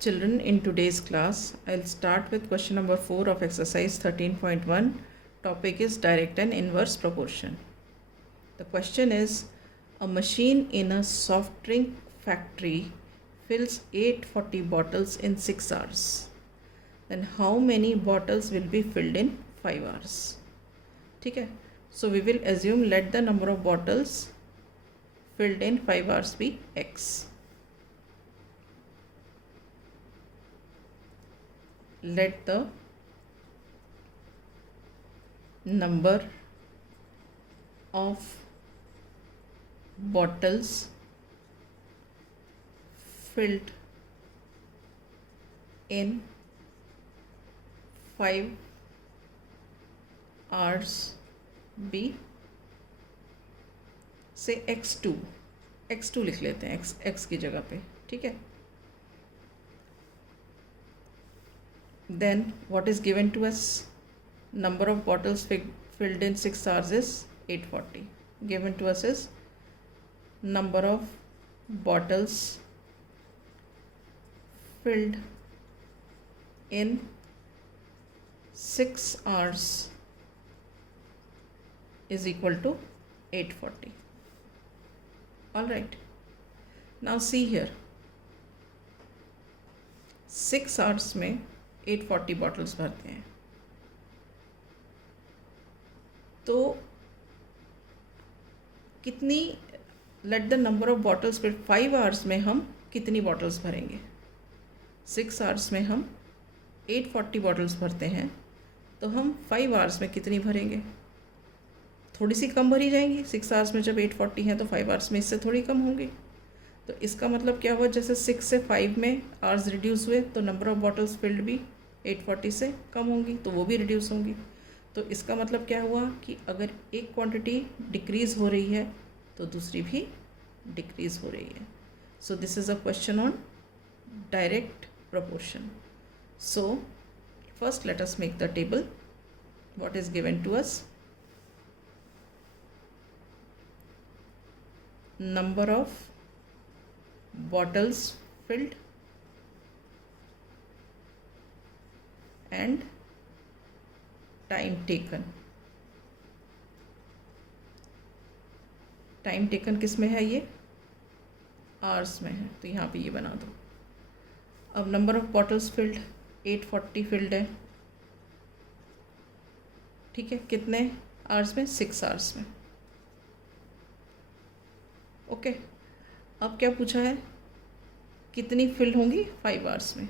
Children, in today's class, I'll start with question number 4 of exercise 13.1. Topic is direct and inverse proportion. The question is, a machine in a soft drink factory fills 840 bottles in 6 hours. Then how many bottles will be filled in 5 hours? Okay, so we will assume let the number of bottles filled in 5 hours be x. Let the number of bottles filled in 5 hours be से x2 लिख लेते हैं x की जगह पे. ठीक है. Then what is given to us? Number of bottles filled in 6 hours is 840. Given to us is number of bottles filled in 6 hours is equal to 840. Alright. Now see here. 6 hours में 840 bottles भरते हैं तो कितनी let the number of bottles फिर 5 hours में हम कितनी bottles भरेंगे. 6 आवर्स में हम 840 बॉटल्स भरते हैं तो हम 5 आवर्स में कितनी भरेंगे. थोड़ी सी कम भरी जाएंगी. 6 आवर्स में जब 840 हैं तो 5 आवर्स में इससे थोड़ी कम होंगी. तो इसका मतलब क्या हुआ, जैसे 6 से 5 में आवर्स रिड्यूस हुए तो नंबर ऑफ बॉटल्स फिल्ड भी 840 से कम होंगी तो वो भी रिड्यूस होंगी. तो इसका मतलब क्या हुआ कि अगर एक क्वांटिटी डिक्रीज़ हो रही है तो दूसरी भी डिक्रीज़ हो रही है. So this is a question on direct proportion. So first let us make the table. What is given to us? Number of bottles filled and time taken. Time taken किस में है, ये आवर्स में है तो यहाँ पे ये बना दो. अब number of bottles field 840 field है. ठीक है. कितने आवर्स में, 6 आवर्स में. ओके. अब क्या पूछा है, कितनी फिल होंगी 5 आवर्स में.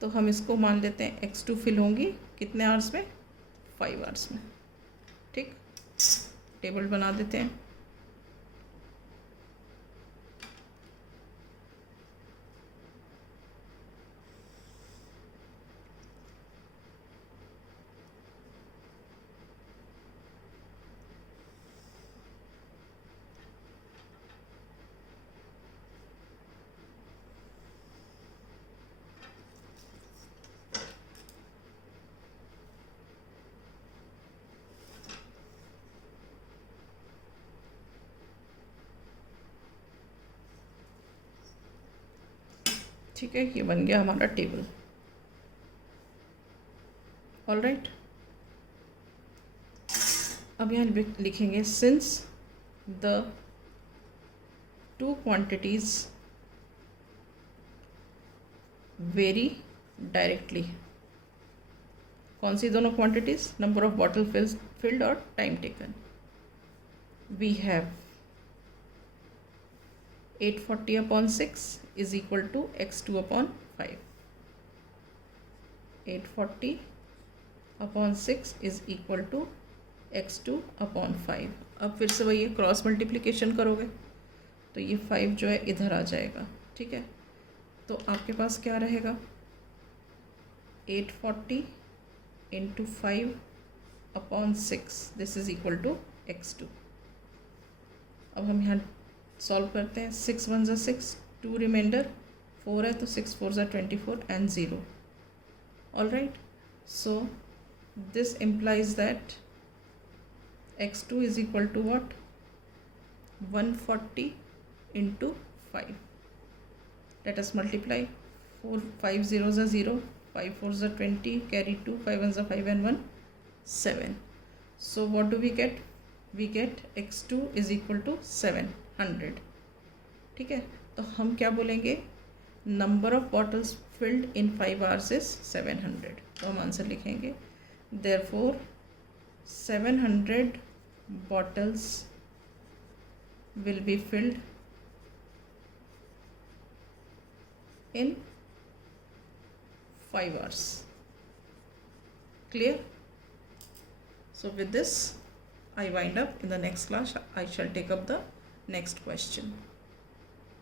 तो हम इसको मान लेते हैं x2 फिल होंगी कितने आवर्स में, 5 आवर्स में. ठीक. टेबल बना देते हैं. ठीक है. ये बन गया हमारा टेबल. All right. अब यहाँ लिखेंगे since the two quantities very directly. कौन सी दोनों quantities, number of bottle filled और time taken. We have 840 upon 6 is equal to x2 upon 5. 840 upon 6 is equal to x2 upon 5. अब फिर से वही क्रॉस मल्टीप्लिकेशन करोगे तो ये 5 जो है इधर आ जाएगा. ठीक है. तो आपके पास क्या रहेगा, 840 into 5 upon 6 this is equal to x2. अब हम यहाँ सॉल्व करते हैं. 6 1 ज़ा 6, 2 रिमाइंडर 4 है तो 6 4 ज़ा 24 and 0. All right. So this implies that x2 is equal to what, 140 into 5. Let us multiply 4 5 zeros are 0, 5 fours are 20, carry 2, 5 ones are 5 and 1 7. So what do we get? We get x2 is equal to 700. ठीक है, तो हम क्या बोलेंगे, number of bottles filled in 5 hours is 700. तो हम answer लिखेंगे therefore 700 bottles will be filled in 5 hours. Clear? So with this I wind up. In the next class I shall take up the next question.